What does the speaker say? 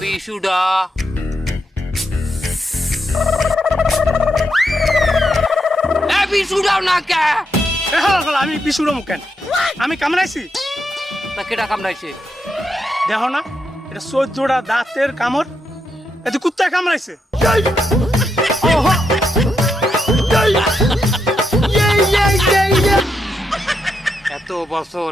বিশুডা বিশুডাও না কে আমি বিশুরম কেন আমি কামড়াইছি তা কেটা কামড়াইছে দেখো না এটা 14টা দাঁতের কামড় এটা কুত্তায় কামড়াইছে এত বছর